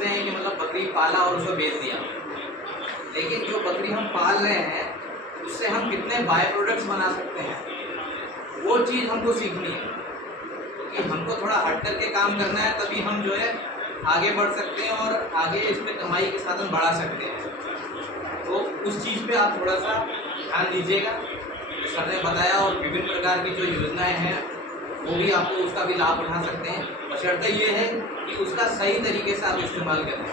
सोचते हैं कि मतलब बकरी पाला और उसको बेच दिया, लेकिन जो बकरी हम पाल रहे हैं उससे हम कितने बाय प्रोडक्ट्स बना सकते हैं, वो चीज़ हमको सीखनी है। क्योंकि हमको थोड़ा हट करके काम करना है, तभी हम जो है आगे बढ़ सकते हैं और आगे इस पर कमाई के साधन बढ़ा सकते हैं। तो उस चीज़ पे आप थोड़ा सा ध्यान दीजिएगा। सर ने बताया, और विभिन्न प्रकार की जो योजनाएं हैं वो भी आपको उसका भी लाभ उठा सकते हैं। बशर्ते ये है कि उसका सही तरीके से आप इस्तेमाल करें,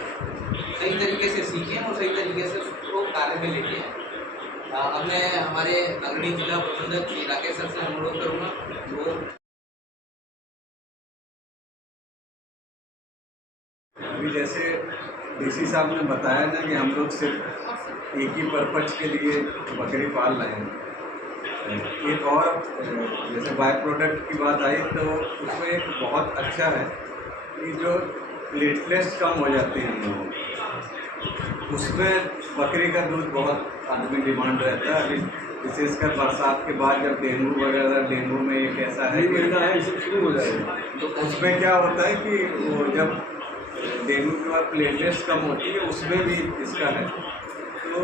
सही तरीके से सीखें और सही तरीके से उसको कार्य में लेके आएँ। अब मैं हमारे अग्रणी जिला प्रबंधक श्री राकेश सर से अनुरोध करूँगा वो अभी जैसे डीसी साहब ने बताया ना कि हम लोग सिर्फ एक ही पर्पज के लिए बकरी पाल रहे हैं। एक और जैसे बाय प्रोडक्ट की बात आई तो उसमें एक बहुत अच्छा है कि जो प्लेटलेट्स कम हो जाते हैं हम लोगों, उसमें बकरी का दूध बहुत आदमी डिमांड रहता है। अभी विशेषकर बरसात के बाद जब डेंगू वगैरह, डेंगू में एक ऐसा है कि शुरू हो जाएगा, तो उसमें क्या होता है कि वो जब डेंगू के बाद प्लेटलेट्स कम होती है, उसमें भी इसका है। तो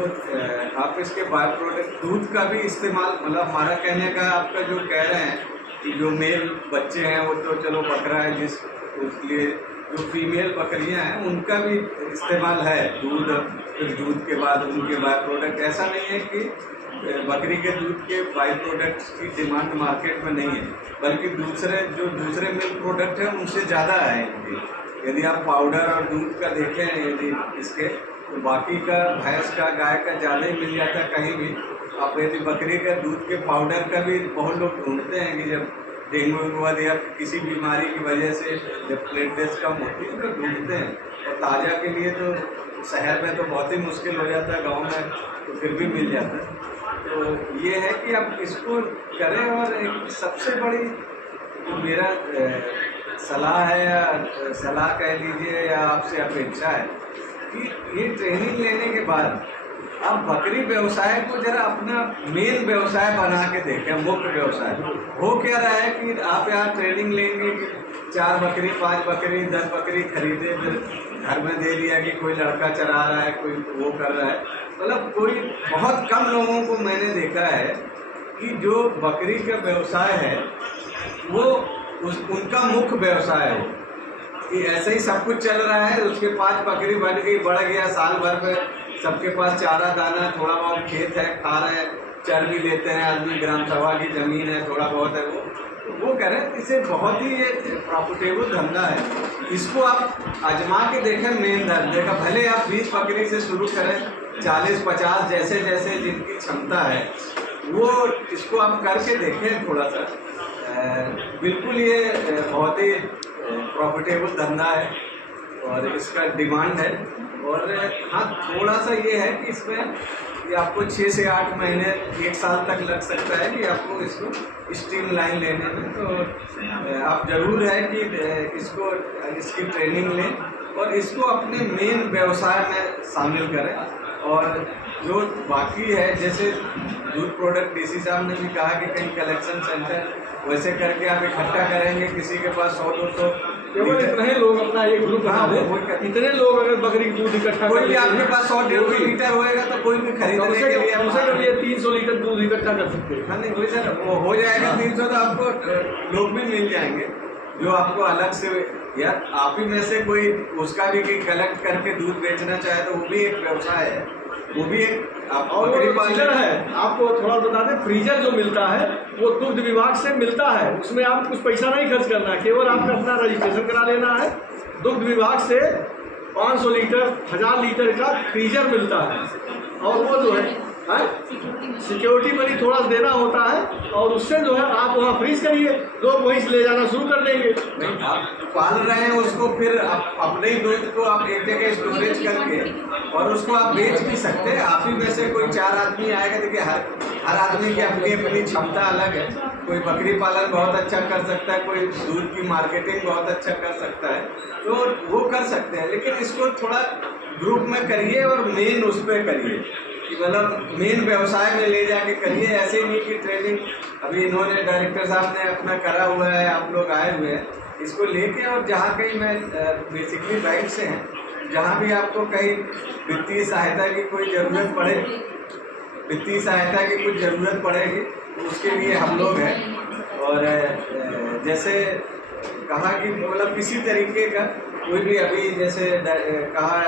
आप इसके बाय प्रोडक्ट दूध का भी इस्तेमाल, मतलब हमारा कहने का आपका जो कह रहे हैं कि जो मेल बच्चे हैं वो तो चलो बकरा है, जिस उसलिए जो फीमेल बकरियां हैं उनका भी इस्तेमाल है दूध, फिर दूध के बाद उनके बाय प्रोडक्ट। ऐसा नहीं है कि बकरी के दूध के बाई प्रोडक्ट्स की डिमांड मार्केट में नहीं है, बल्कि दूसरे मिल्क प्रोडक्ट हैं उनसे ज़्यादा है इनकी। यदि आप पाउडर और दूध का देखें, यदि इसके तो बाकी का भैंस का, गाय का ज़्यादा ही मिल जाता है कहीं भी। आप यदि बकरी का दूध के पाउडर का भी बहुत लोग ढूंढते हैं कि जब डेंगू के बाद या किसी बीमारी की वजह से जब प्लेटलेट्स कम होती है तो ढूंढते हैं। और ताज़ा के लिए तो शहर में तो बहुत ही मुश्किल हो जाता है, गाँव में तो फिर भी मिल जाता है। तो ये है कि आप इसको करें। और एक सबसे बड़ी जो मेरा सलाह है, या सलाह कह लीजिए, या आपसे अपेक्षा है कि ये ट्रेनिंग लेने के बाद आप बकरी व्यवसाय को जरा अपना मेन व्यवसाय बना के देखें, मुख्य व्यवसाय। हो क्या रहा है कि आप यहाँ ट्रेनिंग लेंगे कि 4 बकरी, 5 बकरी, 10 बकरी खरीदे, फिर घर में दे दिया कि कोई लड़का चरा रहा है, कोई वो कर रहा है। मतलब कोई बहुत कम लोगों को मैंने देखा है कि जो बकरी का व्यवसाय है वो उनका मुख्य व्यवसाय है कि ऐसे ही सब कुछ चल रहा है। उसके 5 बकरी बन गई, बढ़ गया, साल भर में सबके पास चारा दाना, थोड़ा बहुत खेत है, खा रहे हैं, चर भी लेते हैं आदमी, ग्राम सभा की ज़मीन है, थोड़ा बहुत है, वो करें। इसे बहुत ही ये प्रॉफिटेबल धंधा है। इसको आप आजमा के देखें, मेन धंधे का। भले आप 20 बकरी से शुरू करें, 40-50, जैसे जैसे जिनकी क्षमता है वो इसको आप करके देखें थोड़ा सा। बिल्कुल ये बहुत ही प्रॉफिटेबल धंधा है और इसका डिमांड है। और हाँ, थोड़ा सा ये है कि इसमें ये आपको 6 से 8 महीने, 1 साल तक लग सकता है कि आपको इसको स्ट्रीमलाइन लेने में। तो आप ज़रूर है कि इसकी ट्रेनिंग लें और इसको अपने मेन व्यवसाय में शामिल करें। और जो बाकी है, जैसे दूध प्रोडक्ट डीसी साहब ने भी कहा कि कहीं कलेक्शन सेंटर वैसे करके आप इकट्ठा करेंगे, किसी के पास 100-200 केवल इतने लोग अपना एक ग्रुप बना दे, इतने लोग अगर बकरी की दूध इकट्ठा, कोई भी आपके पास 100-150 लीटर होएगा तो कोई भी खरीदने के लिए कम से कम ये 300 लीटर दूध इकट्ठा कर सकते हैं। हाँ, नहीं वही सर, वो हो जाएगा 300, तो आपको लोग भी मिल जाएंगे जो आपको अलग से, या आप ही में से कोई उसका भी कलेक्ट करके दूध बेचना चाहे तो वो भी एक व्यवसाय है, वो भी एक बकरी पालन है। आपको थोड़ा बता दें, फ्रीजर जो मिलता है वो दुग्ध विभाग से मिलता है, उसमें आप कुछ पैसा नहीं खर्च करना है, केवल आपको अपना रजिस्ट्रेशन करा लेना है। दुग्ध विभाग से 500 लीटर, 1000 लीटर का फ्रीजर मिलता है। और वो जो है सिक्योरिटी मनी थोड़ा देना होता है, और उससे जो है आप वहाँ फ्रीज करिए, लोग वहीं से ले जाना शुरू कर देंगे। आप पाल रहे हैं उसको, फिर अपने ही दूध को आप एक जगह स्टोरेज करके और उसको आप बेच भी सकते हैं। आप ही में से कोई 4 आदमी आएगा, देखिए हर आदमी की अपनी अपनी क्षमता अलग है। कोई बकरी पालन बहुत अच्छा कर सकता है, कोई दूध की मार्केटिंग बहुत अच्छा कर सकता है, तो वो कर सकते हैं। लेकिन इसको थोड़ा ग्रुप में करिए और मेन उस पर करिए कि मतलब मेन व्यवसाय में ले जाके करिए। ऐसे ही नहीं कि ट्रेनिंग अभी इन्होंने डायरेक्टर साहब ने अपना करा हुआ है, आप लोग आए हुए हैं, इसको लेके और जहाँ कहीं मैं बेसिकली बैंक से हैं जहाँ भी आपको कहीं वित्तीय सहायता की कोई ज़रूरत पड़े, वित्तीय सहायता की कुछ ज़रूरत पड़ेगी तो उसके लिए हम लोग हैं। और जैसे कहा कि मतलब किसी तरीके का कोई भी अभी जैसे कहा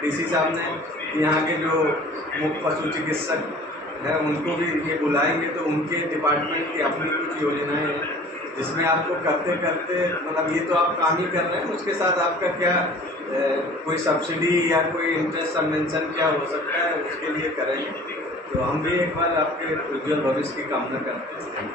डीसी साहब ने यहाँ के जो मुख्य पशु चिकित्सक है उनको भी ये बुलाएंगे तो उनके डिपार्टमेंट की अपनी कुछ योजनाएं हैं जिसमें आपको करते करते मतलब ये तो आप काम ही कर रहे हैं, उसके साथ आपका क्या कोई सब्सिडी या कोई इंटरेस्ट सबवेंशन क्या हो सकता है उसके लिए करेंगे। तो हम भी एक बार आपके उज्जवल भविष्य की कामना करते हैं।